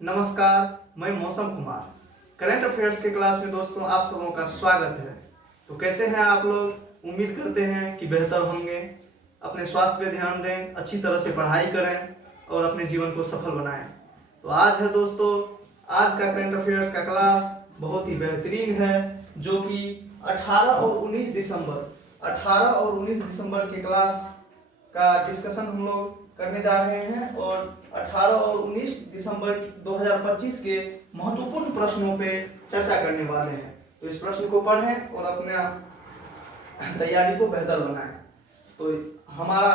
नमस्कार, मैं मौसम कुमार। करंट अफेयर्स के क्लास में दोस्तों आप सबों का स्वागत है। तो कैसे हैं आप लोग? उम्मीद करते हैं कि बेहतर होंगे। अपने स्वास्थ्य पे ध्यान दें, अच्छी तरह से पढ़ाई करें और अपने जीवन को सफल बनाएं। तो आज है दोस्तों, आज का करंट अफेयर्स का क्लास बहुत ही बेहतरीन है, जो कि 18 और 19 दिसंबर के क्लास का डिस्कशन हम लोग करने जा रहे हैं और 18 और 19 दिसंबर 2025 के महत्वपूर्ण प्रश्नों पे चर्चा करने वाले हैं। तो इस प्रश्न को पढ़ें और अपने तैयारी को बेहतर बनाएं। तो हमारा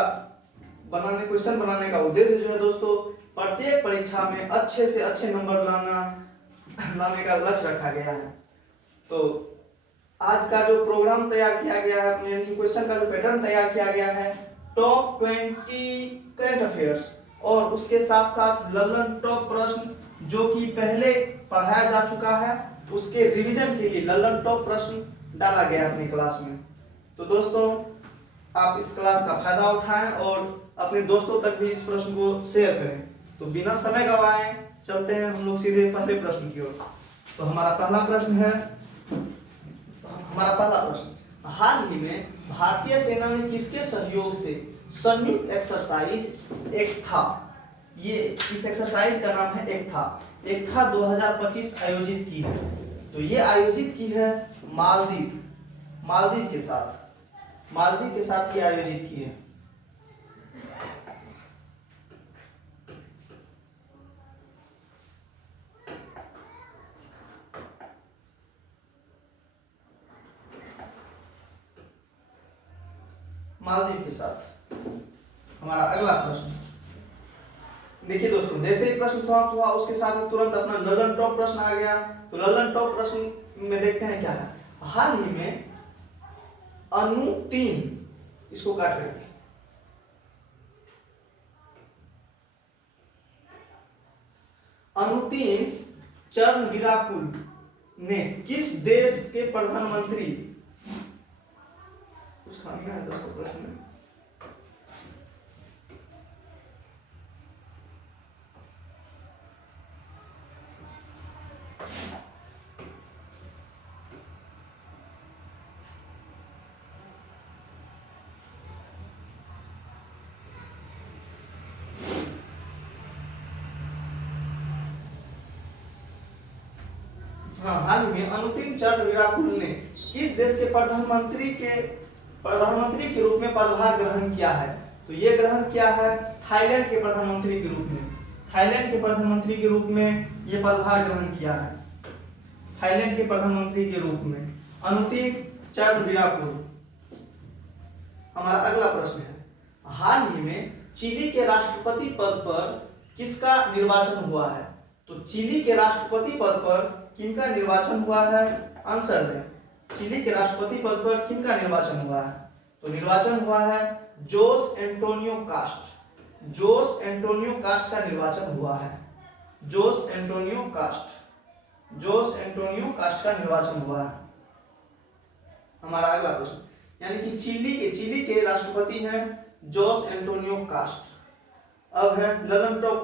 क्वेश्चन बनाने का उद्देश्य जो है दोस्तों, प्रत्येक परीक्षा में अच्छे से अच्छे नंबर लाने का लक्ष्य रखा गया है। तो आज का जो प्रोग्राम तैयार किया गया है, यानी कि क्वेश्चन का जो पैटर्न तैयार किया गया है, टॉप 20 करंट अफेयर्स और उसके साथ साथ लर्न टॉप प्रश्न जो कि पहले पढ़ाया जा चुका है, उसके रिवीजन के लिए लर्न टॉप प्रश्न डाला गया अपनी क्लास में। तो दोस्तों आप इस क्लास का फायदा उठाएं और अपने दोस्तों तक भी इस प्रश्न को शेयर करें। तो बिना समय गवाए चलते हैं हम लोग सीधे पहले प्रश्न की ओर। तो हमारा पहला प्रश्न, हाल ही में भारतीय सेना ने किसके सहयोग से संयुक्त एक्सरसाइज एकथा, ये इस एक्सरसाइज का नाम है एकथा 2025 आयोजित की है। तो ये आयोजित की है मालदीव के साथ ये आयोजित की है। मालदीव के साथ। हमारा अगला प्रश्न देखिए दोस्तों, जैसे ही प्रश्न समाप्त हुआ उसके साथ तुरंत अपना लर्न टॉप प्रश्न आ गया। तो लर्न टॉप प्रश्न में देखते हैं क्या है। हाल ही में अनु 3, इसको काट रहे अनु 3 चरणवीराकुल ने किस देश के प्रधानमंत्री, कुछ खामियां है दोस्तों प्रश्न में। हाँ, हाल ही में अनुतिन चरणवीराकुल ने किस देश के प्रधानमंत्री के रूप में पदभार ग्रहण किया है? तो ये ग्रहण किया है थाईलैंड के प्रधानमंत्री के रूप में। थाईलैंड के प्रधानमंत्री के रूप में ये पदभार ग्रहण किया है, थाईलैंड के प्रधानमंत्री के रूप में अनुतिन चरणवीराकुल। हमारा अगला प्रश्न है, हाल ही में चिली के राष्ट्रपति पद पर किसका निर्वाचन हुआ है? तो चिली के राष्ट्रपति पद पर किनका निर्वाचन हुआ है? आंसर दें। चिली के राष्ट्रपति पद पर किनका निर्वाचन हुआ है? तो निर्वाचन हुआ है जोस एंटोनियो कास्ट का निर्वाचन हुआ है। जोस एंटोनियो कास्ट का निर्वाचन हुआ है। हमारा अगला प्रश्न, यानी कि चिली के राष्ट्रपति हैं जोस एंटोनियो कास्ट। अब है लर्न टॉप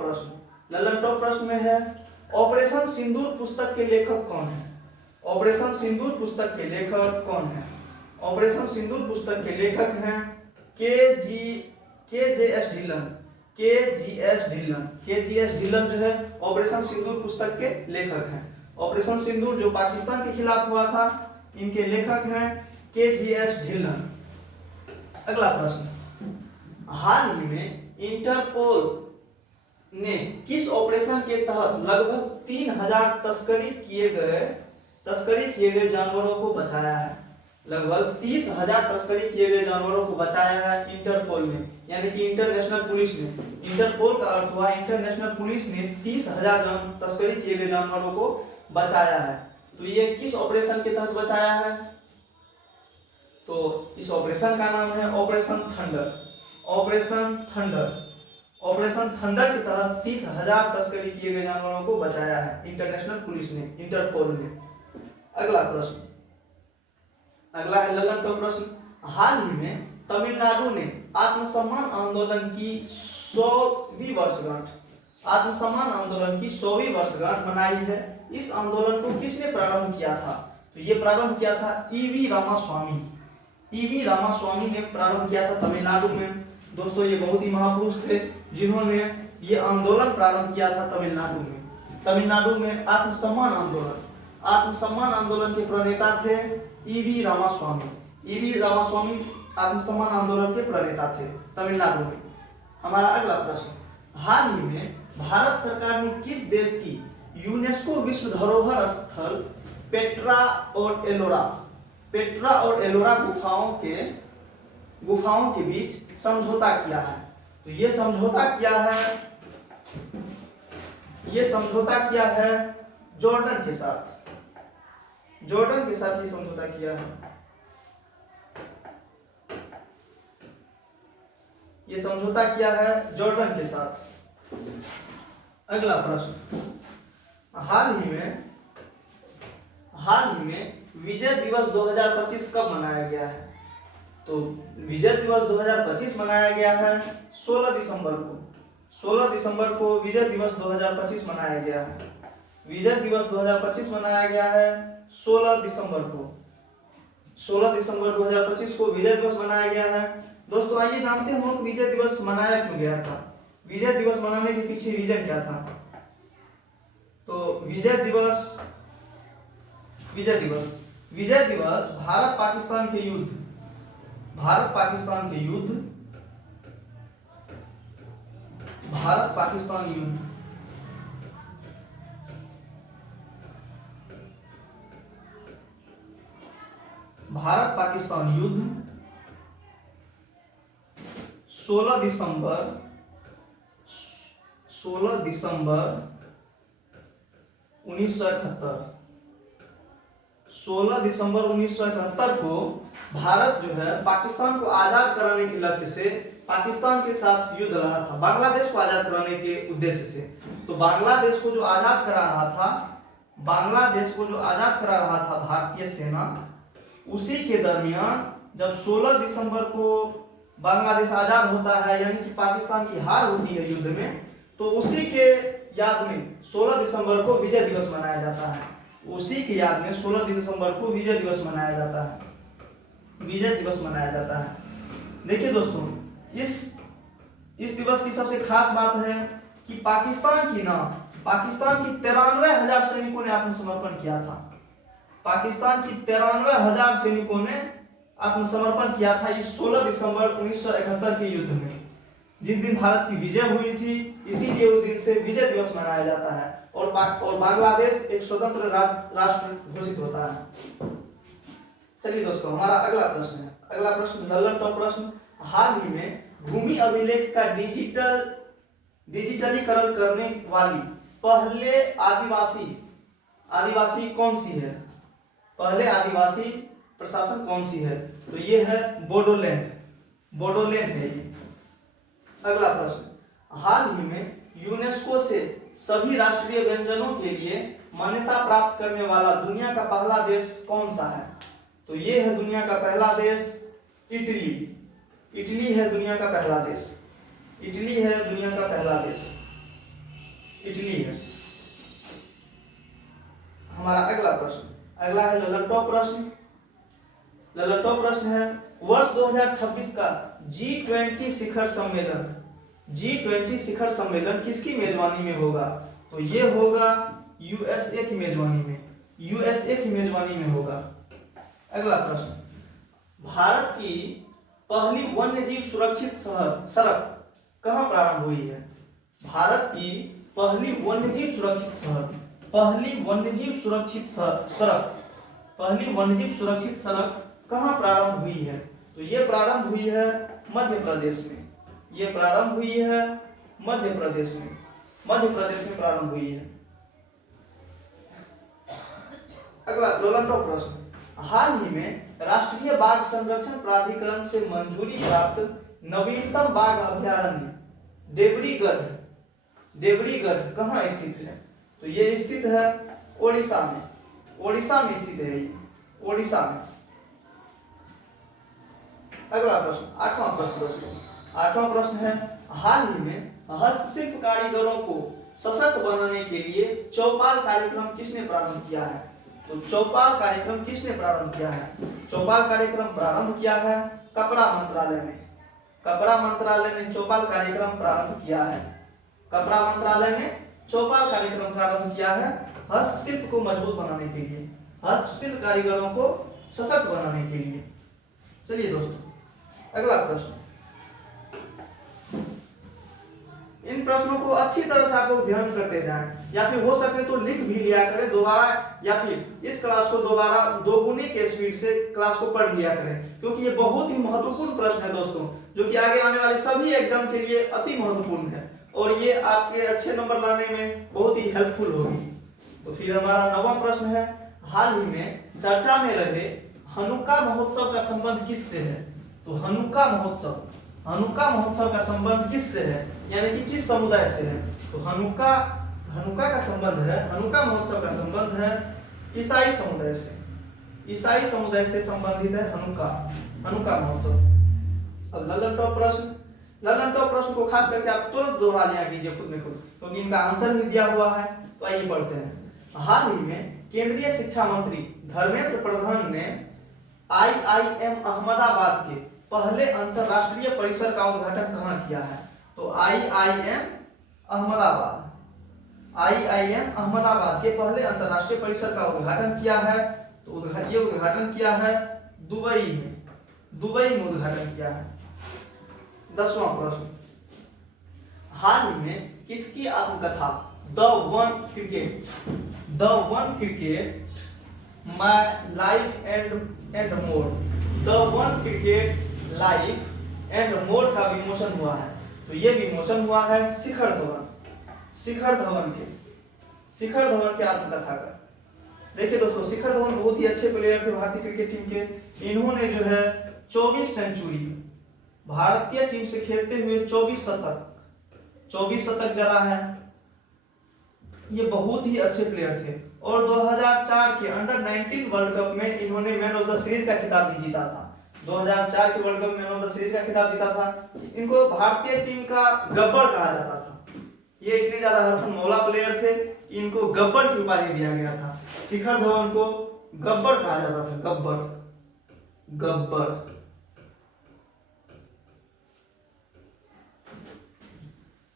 प्रश्न में है ऑपरेशन सिंदूर पुस्तक के लेखक कौन है? ऑपरेशन सिंदूर पुस्तक के लेखक कौन है? ऑपरेशन सिंदूर पुस्तक के लेखक हैं के.जी.एस. ढिल्लन जो है ऑपरेशन सिंदूर पुस्तक के लेखक हैं। ऑपरेशन सिंदूर जो पाकिस्तान के खिलाफ हुआ था, इनके लेखक हैं के.जी.एस. ढिल्लन। अगला प्रश्न, हाल ही में इंटरपोल ने किस ऑपरेशन के तहत लगभग 3000 तस्करी किए गए जानवरों को बचाया है? लगभग 30,000 तस्करी किए गए जानवरों को बचाया है इंटरपोल ने, यानी कि इंटरनेशनल पुलिस ने। इंटरपोल का अर्थ हुआ इंटरनेशनल पुलिस ने 30,000 तस्करी किए गए जानवरों को बचाया है। तो ये किस ऑपरेशन के तहत बचाया है? तो इस ऑपरेशन का नाम है ऑपरेशन थंडर के तहत 30,000 तस्करी किए गए जानवरों को बचाया है इंटरनेशनल पुलिस ने, इंटरपोल ने। अगला है लर्न टॉप प्रश्न, हाल ही में तमिलनाडु ने आत्मसम्मान आंदोलन की 100वीं वर्षगांठ आत्मसम्मान आंदोलन की 100वीं वर्षगांठ मनाई है। इस आंदोलन को किसने प्रारंभ किया था? तो ये प्रारंभ किया था ईवी रामास्वामी। ईवी रामास्वामी ने प्रारंभ किया था तमिलनाडु में। दोस्तों ये बहुत ही महापुरुष थे जिन्होंने ये आंदोलन प्रारंभ किया था तमिलनाडु में। तमिलनाडु में आत्मसम्मान आंदोलन के प्रणेता थे ईवी रामास्वामी। ईवी रामास्वामी आत्मसम्मान आंदोलन के प्रणेता थे तमिलनाडु में। हमारा अगला प्रश्न, हाल ही में भारत सरकार ने किस देश की यूनेस्को विश्व धरोहर स्थल पेट्रा और एलोरा गुफाओं के बीच समझौता किया है? तो ये समझौता किया है जॉर्डन के साथ। ये समझौता किया है। ये समझौता किया है जॉर्डन के साथ। अगला प्रश्न, हाल ही में विजय दिवस 2025 कब मनाया गया है? तो विजय दिवस 2025 मनाया गया है 16 दिसंबर को। 16 दिसंबर को विजय दिवस 2025 मनाया गया है। विजय दिवस 2025 मनाया गया है 16 दिसंबर को। 16 दिसंबर 2025 को विजय दिवस मनाया गया है। दोस्तों आइए जानते हैं हम लोग विजय दिवस मनाया क्यों गया था। विजय दिवस मनाने के पीछे रीजन क्या था? तो विजय दिवस भारत पाकिस्तान के युद्ध भारत पाकिस्तान युद्ध 16 दिसंबर 1971। 16 दिसंबर 1971 को भारत जो है पाकिस्तान को आजाद कराने के लक्ष्य से पाकिस्तान के साथ युद्ध लड़ा था, बांग्लादेश को आजाद कराने के उद्देश्य से। तो बांग्लादेश को जो आजाद करा रहा था भारतीय सेना, उसी के दरमियान जब 16 दिसंबर को बांग्लादेश आजाद होता है, यानी कि पाकिस्तान की हार होती है युद्ध में, तो उसी के याद में 16 दिसंबर को विजय दिवस मनाया जाता है। उसी के याद में 16 दिसंबर को विजय दिवस मनाया जाता है। देखिए दोस्तों, इस दिवस की सबसे खास बात है कि पाकिस्तान की 93,000 सैनिकों ने आत्मसमर्पण किया था। पाकिस्तान की 93,000 सैनिकों ने आत्मसमर्पण किया था इस 16 दिसंबर 1971 के युद्ध में, जिस दिन भारत की विजय हुई थी। इसीलिए उस दिन से विजय दिवस मनाया जाता है और बांग्लादेश एक स्वतंत्र राष्ट्र घोषित होता है। चलिए दोस्तों, हमारा अगला प्रश्न लल्लन टॉप प्रश्न, हाल ही में भूमि अभिलेख का डिजिटलीकरण करने वाली पहले आदिवासी कौन सी है? पहले आदिवासी प्रशासन कौन सी है? तो ये है बोडोलैंड है ये। अगला प्रश्न, हाल ही में यूनेस्को से सभी राष्ट्रीय व्यंजनों के लिए मान्यता प्राप्त करने वाला दुनिया का पहला देश कौन सा है? तो ये है दुनिया का पहला देश इटली है दुनिया का पहला देश। हमारा अगला है लल्लन टॉप प्रश्न है, वर्ष 2026 का G20 शिखर सम्मेलन किसकी मेजबानी में होगा? तो ये होगा यूएसए की मेजबानी में होगा। अगला प्रश्न, भारत की पहली वन्यजीव सुरक्षित सड़क कहाँ प्रारंभ हुई है? भारत की पहली वन्यजीव सुरक्षित सड़क कहाँ प्रारंभ हुई है? तो ये प्रारंभ हुई है मध्य प्रदेश में। मध्य प्रदेश में प्रारंभ हुई है। अगला लल्लन टॉप प्रश्न, हाल ही में राष्ट्रीय बाघ संरक्षण प्राधिकरण से मंजूरी प्राप्त नवीनतम बाघ अभयारण्य देवड़ीगढ़ कहाँ स्थित है? तो ये स्थित है ओडिशा में स्थित है ये, ओडिशा में। अगला प्रश्न, आठवां प्रश्न है, हाल ही में हस्तशिल्प कारीगरों को सशक्त बनाने के लिए चौपाल कार्यक्रम किसने प्रारंभ किया है? तो चौपाल कार्यक्रम किसने प्रारंभ किया है? चौपाल कार्यक्रम प्रारंभ किया है कपड़ा मंत्रालय ने। कपड़ा मंत्रालय ने चौपाल कार्यक्रम प्रारंभ किया है। कपड़ा मंत्रालय ने चौपाल कार्यक्रम प्रारंभ किया है हस्तशिल्प को मजबूत बनाने के लिए, हस्तशिल्प कारीगरों को सशक्त बनाने के लिए। चलिए दोस्तों अगला प्रश्न। इन प्रश्नों को अच्छी तरह से आप लोग ध्यान करते जाएं, या फिर हो सके तो लिख भी लिया करें दोबारा, या फिर इस क्लास को दोबारा दोगुने के स्पीड से क्लास को पढ़ लिया करें, क्योंकि ये बहुत ही महत्वपूर्ण प्रश्न है दोस्तों, जो कि आगे आने वाले सभी एग्जाम के लिए अति महत्वपूर्ण है और ये आपके अच्छे नंबर लाने में बहुत ही हेल्पफुल होगी। तो फिर हमारा 9वां प्रश्न है, हाल ही में चर्चा में रहे हनुक्का महोत्सव का संबंध किससे है? तो हनुक्का महोत्सव का संबंध किससे है, यानी कि किस समुदाय से है? तो हनुक्का का संबंध है, हनुक्का महोत्सव का संबंध है ईसाई समुदाय से। ईसाई समुदाय से संबंधित है हनुक्का महोत्सव। अब ललन टॉप प्रश्न को खास करके आप तुरंत दोहरा लिया कीजिए खुद में खुद, क्योंकि इनका आंसर भी दिया हुआ है। तो आइए पढ़ते हैं। हाल ही में केंद्रीय शिक्षा मंत्री धर्मेंद्र प्रधान ने IIM अहमदाबाद के पहले अंतरराष्ट्रीय परिसर का उद्घाटन कहाँ किया है? तो IIM अहमदाबाद के पहले अंतरराष्ट्रीय परिसर का उद्घाटन किया है। तो ये उद्घाटन किया है दुबई में उद्घाटन किया है। 10वां प्रश्न, हाल ही में किसकी आत्मकथा the one cricket my life and more, the one cricket life and more का विमोचन हुआ है? तो ये विमोचन हुआ है शिखर धवन के आत्मकथा का। देखिए दोस्तों, शिखर धवन बहुत ही अच्छे प्लेयर थे भारतीय क्रिकेट टीम के। इन्होंने जो है 24 सेंचुरी भारतीय टीम से खेलते हुए 24 शतक जड़ा है। ये बहुत ही अच्छे प्लेयर थे और 2004 के अंडर 19 वर्ल्ड कप में इन्होंने मैन ऑफ द सीरीज का खिताब भी जीता था। 2004 के वर्ल्ड कप में मैन ऑफ द सीरीज का खिताब जीता था। इनको भारतीय टीम का गब्बर कहा जाता था। ये इतने ज्यादा हरफन मौला प्लेयर थे, इनको गब्बर की उपाधि दिया गया था। शिखर धवन को गब्बर कहा जाता था, गब्बर।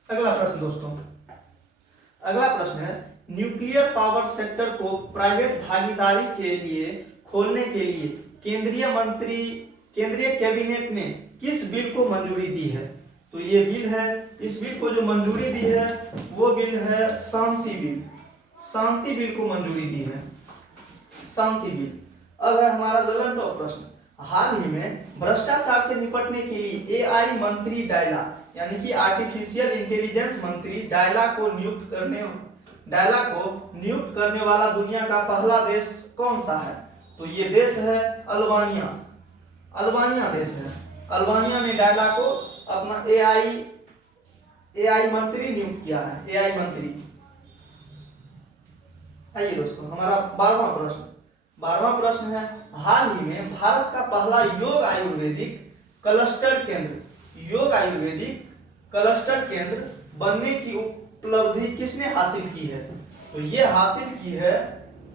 अगला प्रश्न दोस्तों, अगला प्रश्न है, न्यूक्लियर पावर सेक्टर को प्राइवेट भागीदारी के लिए खोलने के लिए केंद्रीय कैबिनेट ने किस बिल को मंजूरी दी है? तो ये बिल है, इस बिल को जो मंजूरी दी है वो बिल है शांति बिल को मंजूरी दी है, शांति बिल। अब है हमारा ललन टॉप प्रश्न, हाल ही में भ्रष्टाचार से निपटने के लिए AI मंत्री डायला यानी कि आर्टिफिशियल इंटेलिजेंस मंत्री डायला को नियुक्त करने वाला दुनिया का पहला देश कौन सा है? तो ये देश है अल्बानिया देश है। अल्बानिया ने डायला को अपना AI मंत्री नियुक्त किया है, AI मंत्री। आइए दोस्तों हमारा 12वां प्रश्न है, हाल ही में भारत का पहला योग आयुर्वेदिक क्लस्टर केंद्र बनने की उपलब्धि किसने हासिल की है? तो ये हासिल की है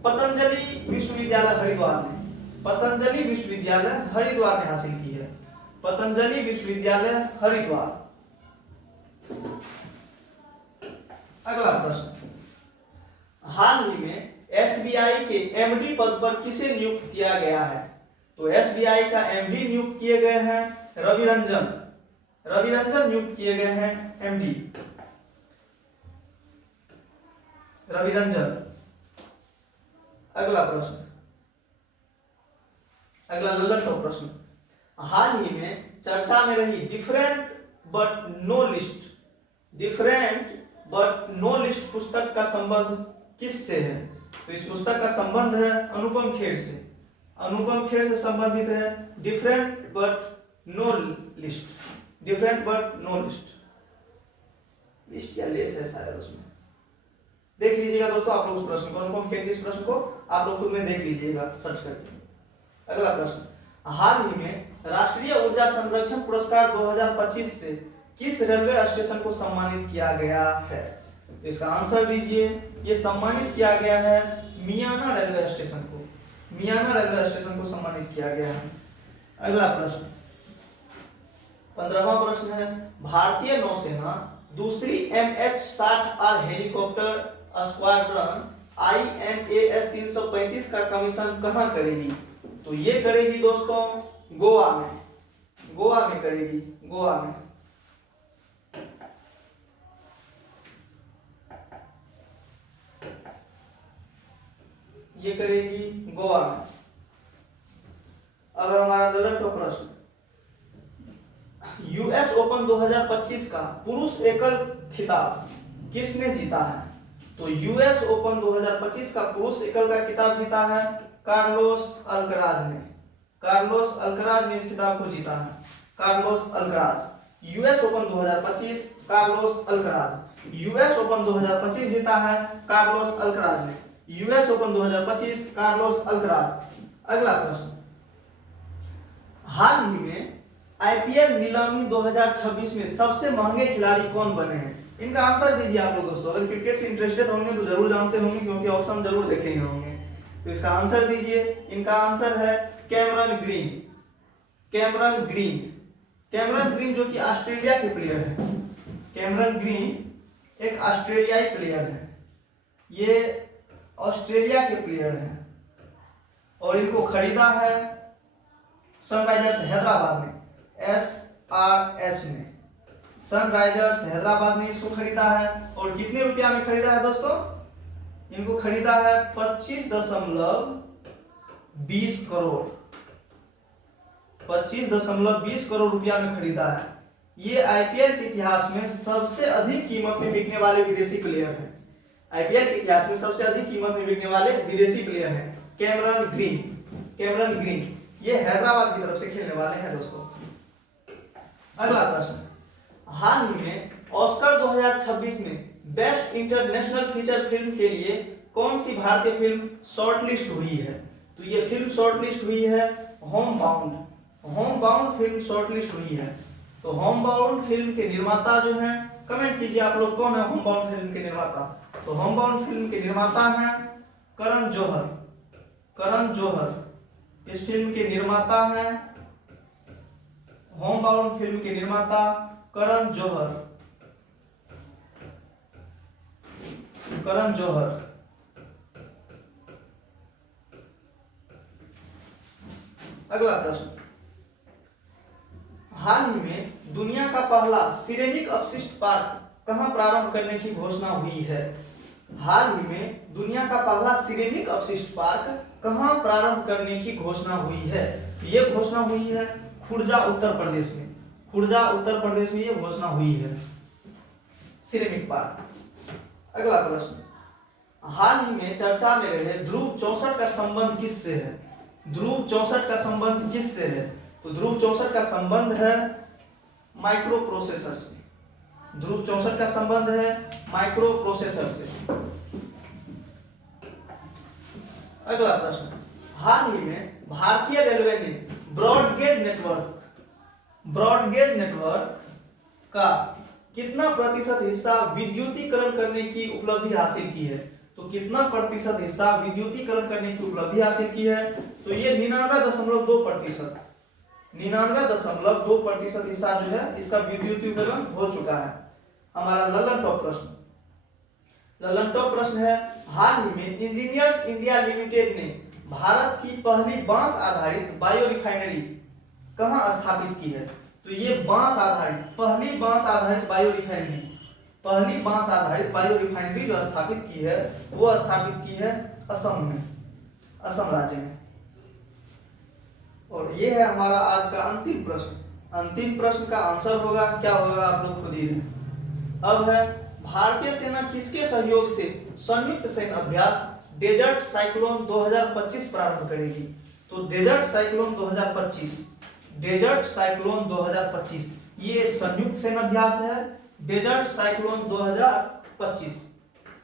पतंजलि विश्वविद्यालय हरिद्वार ने। पतंजलि विश्वविद्यालय हरिद्वार ने हासिल की है, पतंजलि विश्वविद्यालय हरिद्वार। अगला प्रश्न, हाल ही में SBI के MD पद पर किसे नियुक्त किया गया है? तो SBI का MD नियुक्त किए गए हैं रवि रंजन नियुक्त किए गए हैं MD रवि रंजन। अगला ललन टॉप प्रश्न, हाल ही में चर्चा में रही डिफरेंट बट नो लिस्ट पुस्तक का संबंध किससे है? तो इस पुस्तक का संबंध है अनुपम खेर से संबंधित है डिफरेंट बट नो लिस्ट या लेस है शायद, उसमें देख लीजिएगा दोस्तों आप लोग उस प्रश्न को, अनुपम खेर के इस प्रश्न को आप लोग खुद में देख लीजिएगा सर्च करके। अगला प्रश्न, हाल ही में राष्ट्रीय ऊर्जा संरक्षण पुरस्कार 2025 से किस रेलवे स्टेशन को सम्मानित किया गया है? तो इसका आंसर दीजिए। ये सम्मानित किया गया है मियाना रेलवे स्टेशन को, मियाना रेलवे स्टेशन को सम्मानित किया गया है। अगला प्रश्न 15वां प्रश्न है, भारतीय नौसेना दूसरी MH-60R हेलीकॉप्टर स्क्वाड्रन INAS 335 का कमीशन कहां करेगी? तो ये करेगी दोस्तों गोवा में, गोवा में करेगी, गोवा में। ये करेगी गोवा में। अब हमारा ललन प्रश्न, US ओपन 2025 का पुरुष एकल खिताब किसने जीता है? तो US ओपन 2025 का पुरुष एकल का खिताब जीता है कार्लोस अल्कराज ने, कार्लोस अल्कराज ने इस खिताब को जीता है, Carlos Alcaraz. US open 2025 Carlos Alcaraz, US open 2025 जीता है कार्लोस अल्कराज ने, US ओपन 2025 कार्लोस अल्कराज। अगला प्रश्न, हाल ही में IPL नीलामी 2026 में सबसे महंगे खिलाड़ी कौन बने हैं? इनका आंसर दीजिए आप लोग दोस्तों। अगर क्रिकेट से इंटरेस्टेड होंगे तो जरूर जानते होंगे, क्योंकि ऑप्शन जरूर देखे ही होंगे। तो इसका आंसर दीजिए। इनका आंसर है Cameron green, Cameron green, Cameron green जो कि ऑस्ट्रेलिया के प्लेयर है। कैमरन ग्रीन एक ऑस्ट्रेलियाई प्लेयर है, ये ऑस्ट्रेलिया के प्लेयर हैं और इनको खरीदा है सनराइजर्स हैदराबाद ने, SRH ने, सनराइजर्स हैदराबाद ने इसको खरीदा है। और कितने रुपया में खरीदा है दोस्तों? इनको खरीदा है 25.20 करोड़, 25.20 करोड़ रुपया में खरीदा है। ये IPL के इतिहास में सबसे अधिक कीमत में बिकने वाले विदेशी प्लेयर हैं। IPL के इतिहास में सबसे अधिक कीमत में बिकने वाले विदेशी प्लेयर हैं कैमरन ग्रीन, कैमरन ग्रीन। ये हैदराबाद की तरफ से खेलने वाले हैं दोस्तों। अगला प्रश्न, हाल ही में ऑस्कर 2026 में बेस्ट इंटरनेशनल फीचर फिल्म के लिए कौन सी भारतीय फिल्म शॉर्टलिस्ट हुई है? तो ये फिल्म शॉर्टलिस्ट हुई है home bound, home bound film shortlist हुई है। तो होम बाउंड फिल्म के निर्माता जो हैं, कमेंट कीजिए आप लोग कौन है होम बाउंड फिल्म के निर्माता? तो होम बाउंड फिल्म के निर्माता हैं करण जौहर, करण जौहर इस फिल्म के निर्माता हैं। होम बाउंड फिल्म के निर्माता करण जौहर, करण जौहर। अगला प्रश्न, हाल ही में दुनिया का पहला सिरेमिक अपशिष्ट पार्क कहां प्रारंभ करने की घोषणा हुई है? हाल ही में दुनिया का पहला सिरेमिक अपशिष्ट पार्क कहां प्रारंभ करने की घोषणा हुई है? यह घोषणा हुई है खुर्जा उत्तर प्रदेश में, खुर्जा उत्तर प्रदेश में यह घोषणा हुई है सिरेमिक पार्क। अगला प्रश्न, हाल ही में चर्चा में रहे ध्रुव 64 का संबंध किससे है? ध्रुव 64 का संबंध किससे है? तो ध्रुव 64 का संबंध है माइक्रो प्रोसेसर से, ध्रुव 64 का संबंध है माइक्रो प्रोसेसर से। अगला प्रश्न, हाल ही में भारतीय रेलवे ने ब्रॉडगेज नेटवर्क का कितना प्रतिशत हिस्सा विद्युतीकरण करने की उपलब्धि हासिल की है? तो कितना प्रतिशत हिस्सा विद्युतीकरण करने की उपलब्धि हासिल की है? तो ये 99.2%, 99.2% हिस्सा जो है इसका विद्युतीकरण हो चुका है। हमारा ललन टॉप प्रश्न, ललन टॉप प्रश्न है, हाल ही में इंजीनियर्स इंडिया लिमिटेड ने भारत की पहली बांस आधारित बायो रिफाइनरी कहां स्थापित की है? तो ये बांस आधारित, पहली बांस आधारित बायो रिफाइनरी, पहली बांस आधारित बायो रिफाइनरी जो स्थापित की है वो स्थापित की है असम में, असम राज्य में। और ये है हमारा आज का अंतिम प्रश्न। अंतिम प्रश्न का आंसर होगा क्या होगा आप लोग खुद ही दें। अब है, भारतीय सेना किसके सहयोग से संयुक्त सैन्य अभ्यास डेजर्ट साइक्लोन 2025 प्रारंभ करेगी? तो डेजर्ट साइक्लोन 2025, डेजर्ट साइक्लोन 2025 ये एक संयुक्त सैन्य अभ्यास है। डेजर्ट साइक्लोन 2025,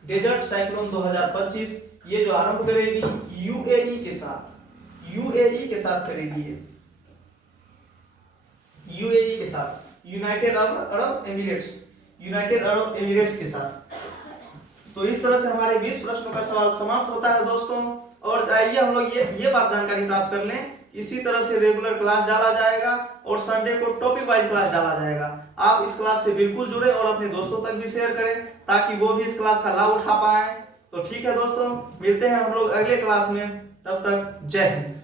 डेजर्ट साइक्लोन 2025 ये जो आरंभ करेगी यूएई के साथ, यूएई के साथ करेगी ये, यूएई के साथ, United Arab Emirates, United Arab Emirates के साथ। तो इस तरह से हमारे 20 प्रश्नों का सवाल समाप्त होता है दोस्तों। और आइए हम लोग ये बात जानकारी प्राप्त कर लें, इसी तरह से रेगुलर क्लास डाला जाएगा और संडे को टॉपिक वाइज क्लास डाला जाएगा। आप इस क्लास से बिल्कुल जुड़े और अपने दोस्तों तक भी शेयर करें ताकि वो भी इस क्लास का लाभ उठा पाए। तो ठीक है दोस्तों, मिलते हैं हम लोग अगले क्लास में, तब तक जय हिंद।